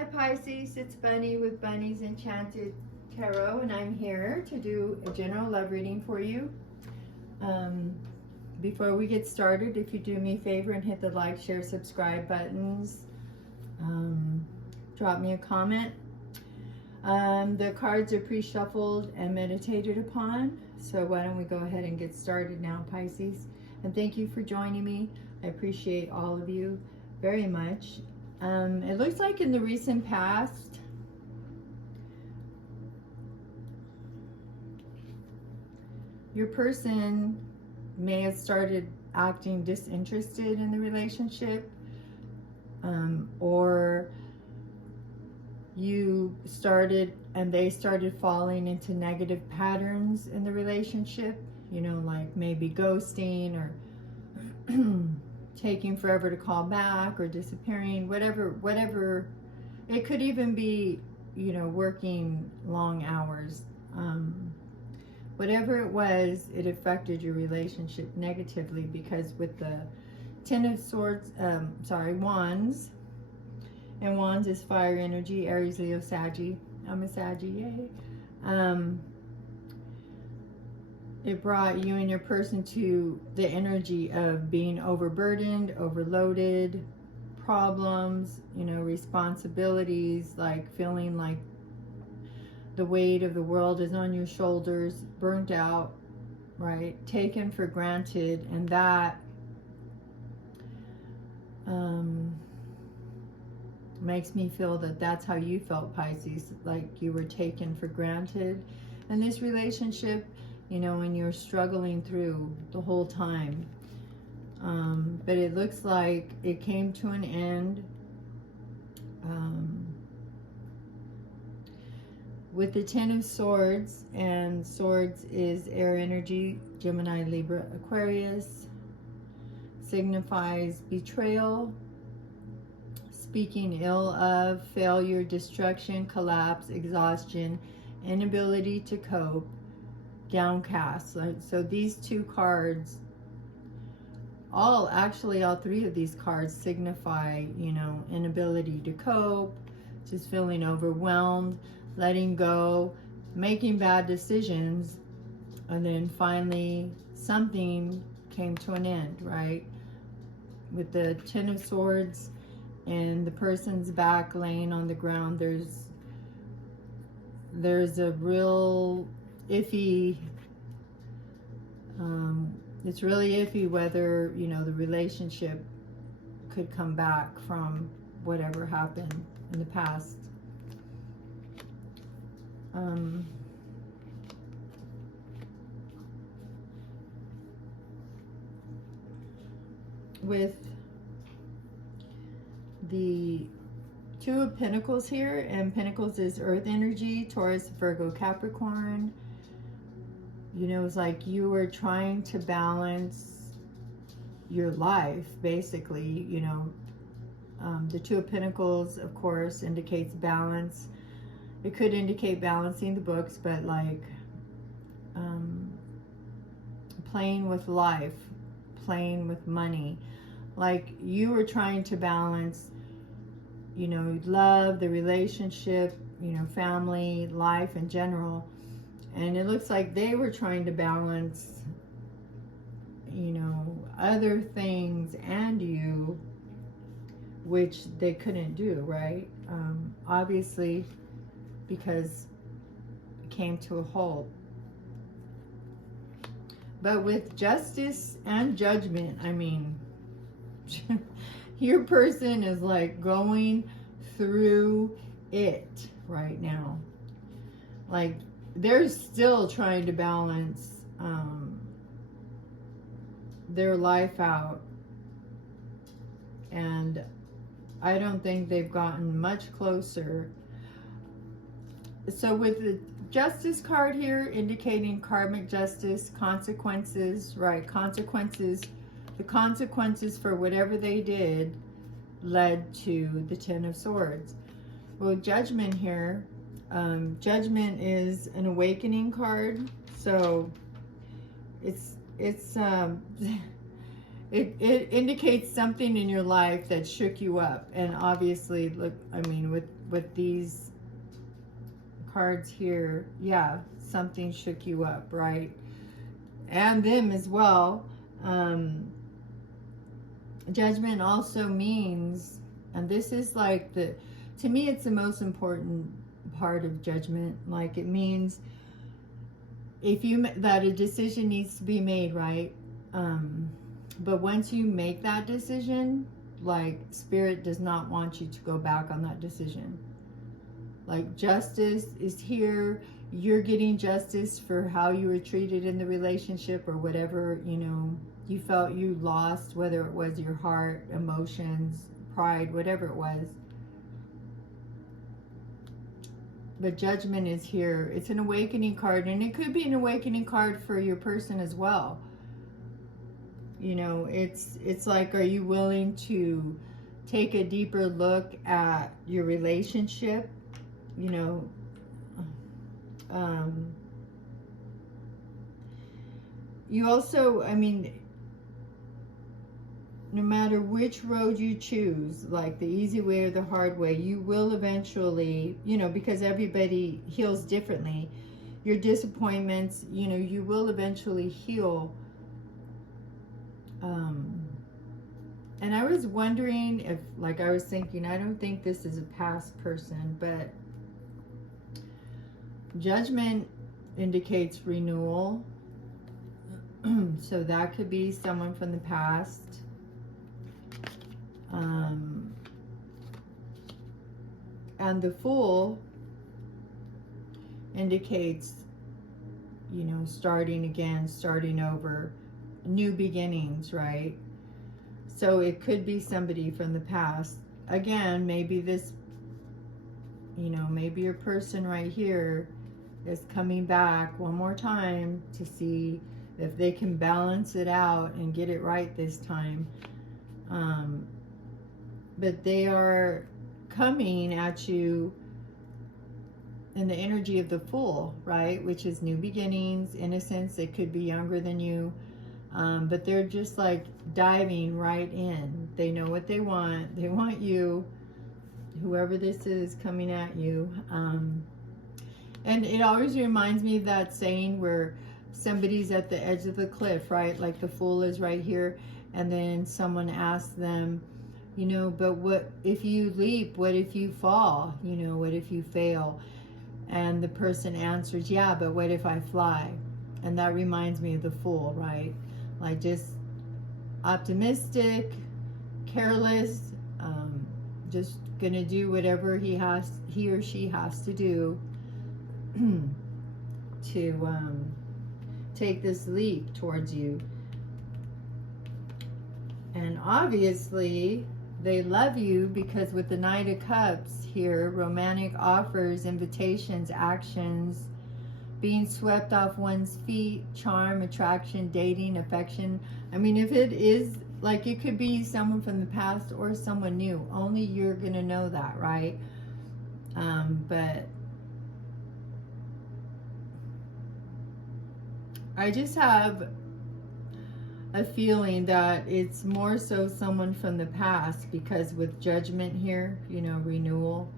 Hi Pisces, it's Bunny with Bunny's Enchanted Tarot, and I'm here to do a general love reading for you. Before we get started, if you do me a favor and hit the like, share, subscribe buttons, drop me a comment. The cards are pre-shuffled and meditated upon, so why don't we go ahead and get started now, Pisces. And thank you for joining me. I appreciate all of you very much. It looks like in the recent past, your person may have started acting disinterested in the relationship, or you started and they started falling into negative patterns in the relationship, you know, like maybe ghosting or taking forever to call back or disappearing, whatever. It could even be, you know, working long hours. Whatever it was, it affected your relationship negatively, because with the Ten of Swords, Wands, and Wands is fire energy, Aries, Leo, Saggy. I'm a Saggy, yay. It brought you and your person to the energy of being overburdened, overloaded, problems, you know, responsibilities, like feeling like the weight of the world is on your shoulders, burnt out, right? Taken for granted, and that makes me feel that that's how you felt, Pisces, like you were taken for granted in this relationship, you know, and you're struggling through the whole time. But it looks like it came to an end with the Ten of Swords, and Swords is air energy, Gemini, Libra, Aquarius, signifies betrayal, speaking ill of, failure, destruction, collapse, exhaustion, inability to cope, downcast. So these two cards, all three of these cards signify, you know, inability to cope, just feeling overwhelmed, letting go, making bad decisions, and then finally something came to an end, right? With the Ten of Swords and the person's back laying on the ground, there's a real iffy, it's really iffy whether, you know, the relationship could come back from whatever happened in the past. With the Two of Pentacles here, and Pentacles is earth energy, Taurus, Virgo, Capricorn. You know, it's like you were trying to balance your life, basically, you know. The Two of Pentacles, of course, indicates balance. It could indicate balancing the books, but like playing with life, playing with money. Like you were trying to balance, you know, love, the relationship, you know, family, life in general. And it looks like they were trying to balance, you know, other things and you, which they couldn't do, right? Obviously, because it came to a halt. But with Justice and Judgment, I mean, your person is like going through it right now. Like they're still trying to balance their life out, and I don't think they've gotten much closer. So with the Justice card here, indicating karmic justice, consequences, right? Consequences, the consequences for whatever they did led to the Ten of Swords. Well, Judgment here, Judgment is an awakening card. So it's it indicates something in your life that shook you up. And obviously, look, I mean, with these cards here, yeah, something shook you up, right? And them as well. Judgment also means, and this is like to me, it's the most important part of judgment. Like, it means that a decision needs to be made, right? But once you make that decision, like, Spirit does not want you to go back on that decision. Like, justice is here. You're getting justice for how you were treated in the relationship, or whatever, you felt you lost, whether it was your heart, emotions, pride, whatever it was. But judgment is here. It's an awakening card, and it could be an awakening card for your person as well. It's like, are you willing to take a deeper look at your relationship? You also, I mean, no matter which road you choose, like the easy way or the hard way, you will eventually, because everybody heals differently, your disappointments, you will eventually heal. And I was wondering if, like, I was thinking, I don't think this is a past person, but judgment indicates renewal. So that could be someone from the past. And the Fool indicates, starting again, starting over, new beginnings, right? So it could be somebody from the past. Again, maybe this, maybe your person right here is coming back one more time to see if they can balance it out and get it right this time. But they are coming at you in the energy of the Fool, right? Which is new beginnings, innocence. They could be younger than you. But they're just like diving right in. They know what they want. They want you, whoever this is coming at you. And it always reminds me of that saying where somebody's at the edge of the cliff, right? Like the Fool is right here, and then someone asks them, but what if you leap? What if you fall? What if you fail? And the person answers, yeah, but what if I fly? And that reminds me of the Fool, right? Like, just optimistic, careless, just gonna do whatever he or she has to do to take this leap towards you. And obviously they love you, because with the Knight of Cups here, romantic offers, invitations, actions, being swept off one's feet, charm, attraction, dating, affection. I mean, if it is, like, it could be someone from the past or someone new. Only you're going to know that, right? But I just have a feeling that it's more so someone from the past, because with judgment here, renewal,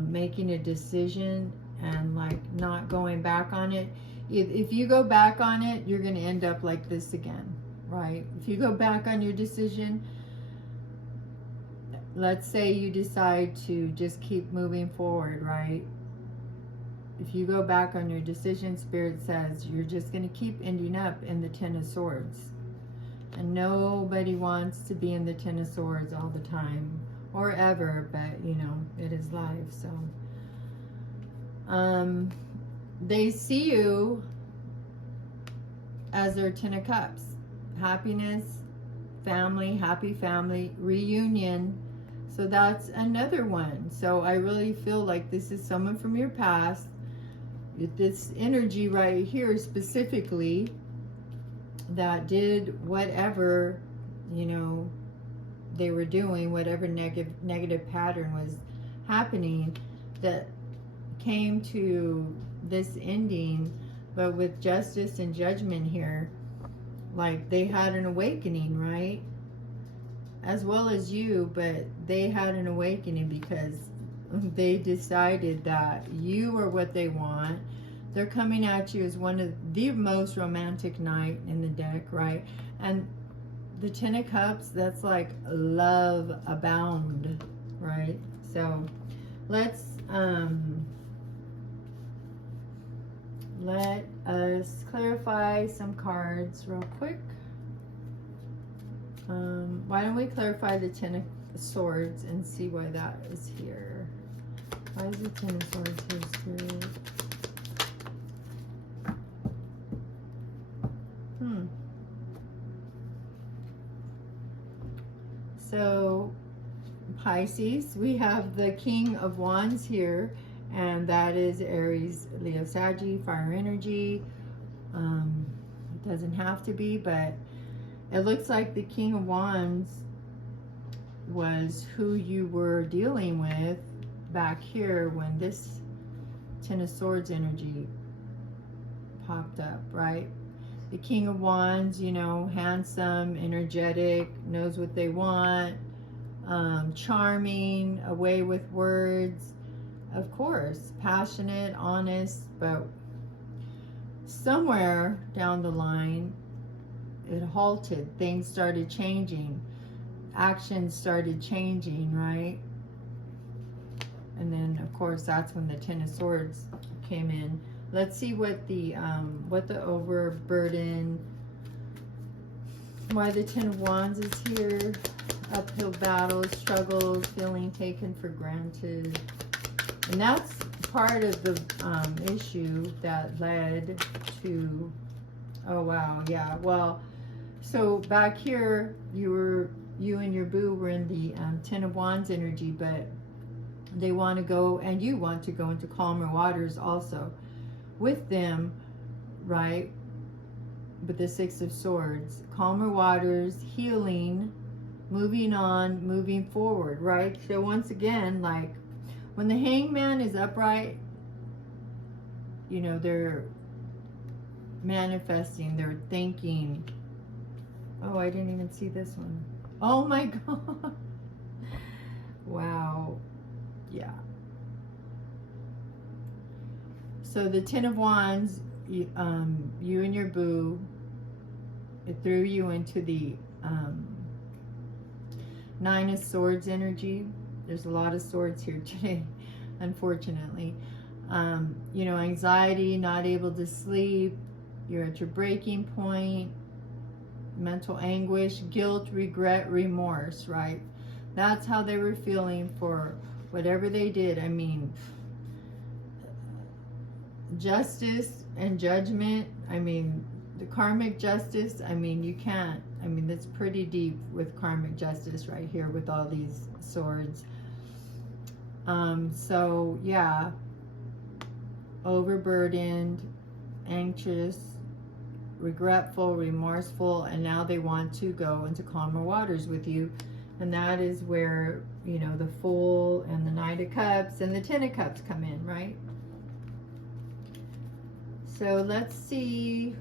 making a decision and like not going back on it. If you go back on it, you're going to end up like this again, right? If you go back on your decision, let's say you decide to just keep moving forward, right? If you go back on your decision, Spirit says you're just going to keep ending up in the Ten of Swords. And nobody wants to be in the Ten of Swords all the time or ever, but it is life. So they see you as their Ten of Cups. Happiness, family, happy family, reunion. So that's another one. So I really feel like this is someone from your past. This energy right here specifically that did whatever, they were doing, whatever negative pattern was happening, that came to this ending. But with justice and judgment here, like they had an awakening, right? As well as you, but they had an awakening because they decided that you are what they want. They're coming at you as one of the most romantic knight in the deck, right? And the Ten of Cups, that's like love abound, right? So let's let us clarify some cards real quick. Why don't we clarify the Ten of Swords and see why that is here? Why is the Ten of Swords here, Spirit? So, Pisces, we have the King of Wands here, and that is Aries, Leo, Saggy, fire energy. It doesn't have to be, but it looks like the King of Wands was who you were dealing with back here when this Ten of Swords energy popped up, right? The King of Wands, you know, handsome, energetic, knows what they want, charming, away with words, of course, passionate, honest, but somewhere down the line, it halted. Things started changing. Actions started changing, right? And then, of course, that's when the Ten of Swords came in. Let's see what the overburden, why the Ten of Wands is here. Uphill battles, struggles, feeling taken for granted. And that's part of the issue that led to, oh wow, yeah, well, so back here, you and your boo were in the Ten of Wands energy, but they want to go, and you want to go into calmer waters also with them, right? But the Six of Swords, calmer waters, healing, moving on, moving forward, right? So once again, like when the Hangman is upright, you know, they're manifesting, they're thinking. Oh, I didn't even see this one. Oh my God. Wow. Yeah. So the Ten of Wands, you and your boo, it threw you into the Nine of Swords energy. There's a lot of swords here today, unfortunately. You know, anxiety, not able to sleep, you're at your breaking point, mental anguish, guilt, regret, remorse, right? That's how they were feeling for whatever they did. I mean, justice and judgment, I mean, the karmic justice, I mean, you can't, I mean, that's pretty deep with karmic justice right here with all these swords. So yeah, overburdened, anxious, regretful, remorseful, and now they want to go into calmer waters with you. And that is where, you know, the Fool and the Knight of Cups and the Ten of Cups come in, right? So let's see.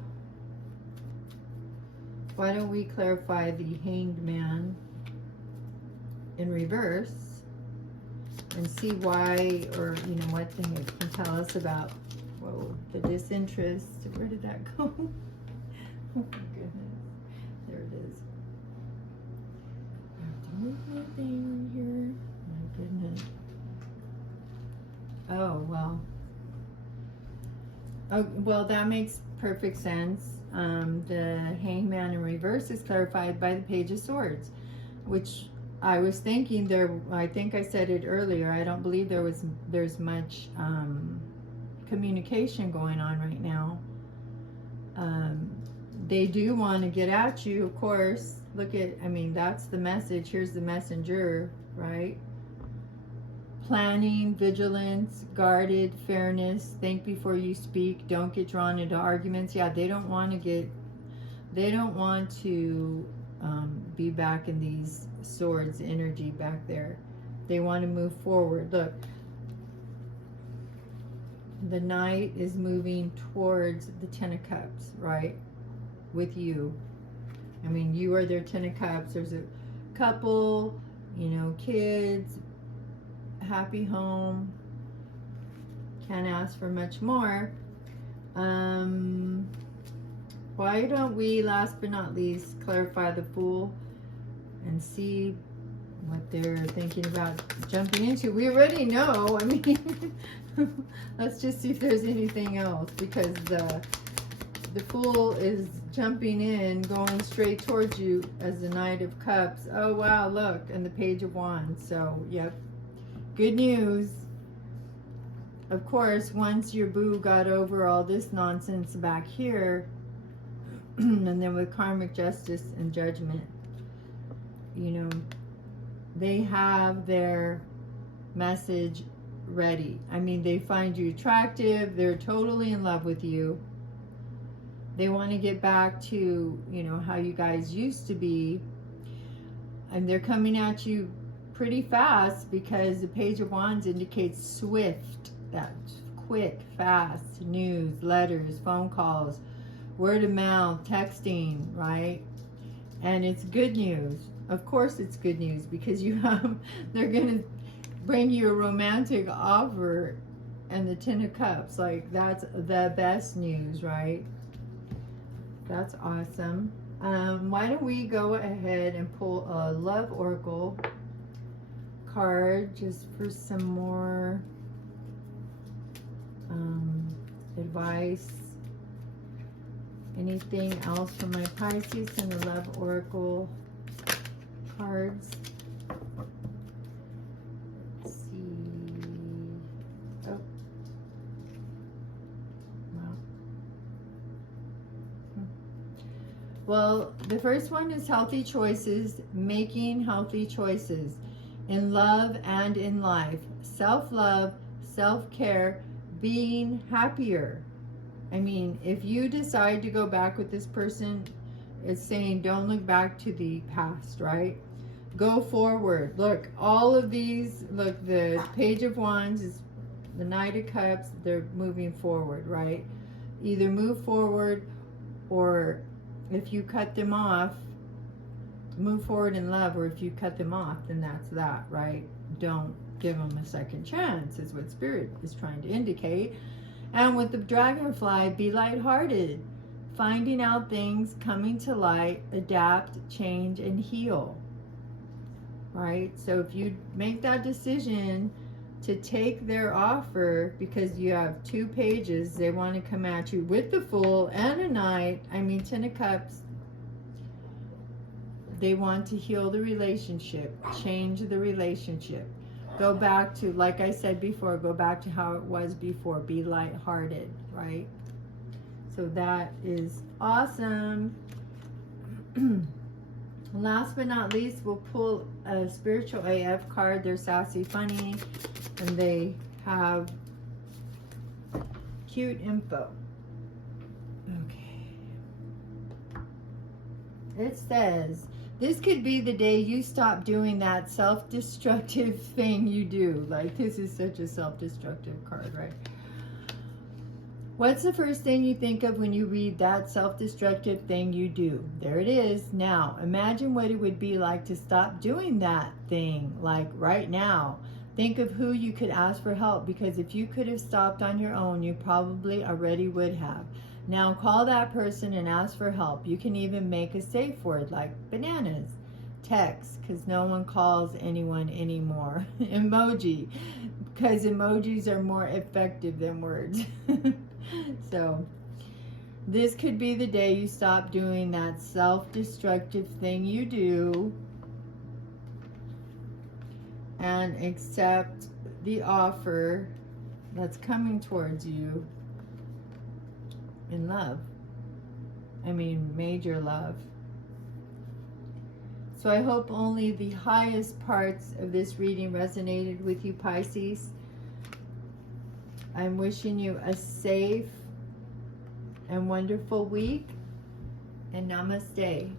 Why don't we clarify the Hanged Man in reverse and see why, or, you know, what thing it can tell us about, whoa, the disinterest. Where did that go? Oh my goodness. There it is. I have to move my thing here. My goodness. Oh, well. Oh, well, that makes perfect sense. The Hangman in reverse is clarified by the Page of Swords, which I was thinking there, I think I said it earlier, I don't believe there's much communication going on right now. They do want to get at you, of course. Look at, I mean, that's the message. Here's the messenger, right? Planning, vigilance, guarded, fairness, think before you speak, don't get drawn into arguments. Yeah, they don't want to be back in these swords energy back there. They want to move forward. Look, the Knight is moving towards the Ten of Cups, right? With you. I mean, you are their Ten of Cups. There's a couple, you know, kids, happy home. Can't ask for much more. Why don't we, last but not least, clarify the Fool and see what they're thinking about jumping into. We already know. I mean, let's just see if there's anything else, because the Fool is jumping in, going straight towards you as the Knight of Cups. Oh, wow, look, and the Page of Wands. So, yep, good news. Of course, once your boo got over all this nonsense back here, and then with karmic justice and judgment, you know, they have their message ready. I mean, they find you attractive. They're totally in love with you. They want to get back to, you know, how you guys used to be. And they're coming at you pretty fast, because the Page of Wands indicates swift, that quick, fast news, letters, phone calls, word of mouth, texting, right? And it's good news. Of course it's good news, because you have, they're going to bring you a romantic offer, and the Ten of Cups, like, that's the best news, right? That's awesome. Why don't we go ahead and pull a Love Oracle card just for some more advice. Anything else for my Pisces and the Love Oracle cards? Let's see. Oh. Wow. Well, the first one is healthy choices, making healthy choices in love and in life. Self-love, self-care, being happier. I mean, if you decide to go back with this person, it's saying don't look back to the past, right? Go forward. Look, all of these, look, the Page of Wands is the Knight of Cups. They're moving forward, right? Either move forward, or if you cut them off, move forward in love, or if you cut them off, then that's that, right? Don't give them a second chance, is what Spirit is trying to indicate. And with the Dragonfly, be lighthearted, finding out things, coming to light, adapt, change, and heal, right? So if you make that decision to take their offer, because you have two pages, they want to come at you with the Fool and a Knight, I mean Ten of Cups. They want to heal the relationship, change the relationship. Go back to, like I said before, go back to how it was before. Be lighthearted, right? So that is awesome. Last but not least, we'll pull a Spiritual AF card. They're sassy, funny, and they have cute info. Okay. It says, this could be the day you stop doing that self-destructive thing you do. Like, this is such a self-destructive card, right? What's the first thing you think of when you read that self-destructive thing you do? There it is. Now, imagine what it would be like to stop doing that thing, like right now. Think of who you could ask for help, because if you could have stopped on your own, you probably already would have. Now call that person and ask for help. You can even make a safe word like bananas. Text, because no one calls anyone anymore. Emoji, because emojis are more effective than words. So this could be the day you stop doing that self-destructive thing you do and accept the offer that's coming towards you in love. I mean, major love. So I hope only the highest parts of this reading resonated with you, Pisces. I'm wishing you a safe and wonderful week, and namaste.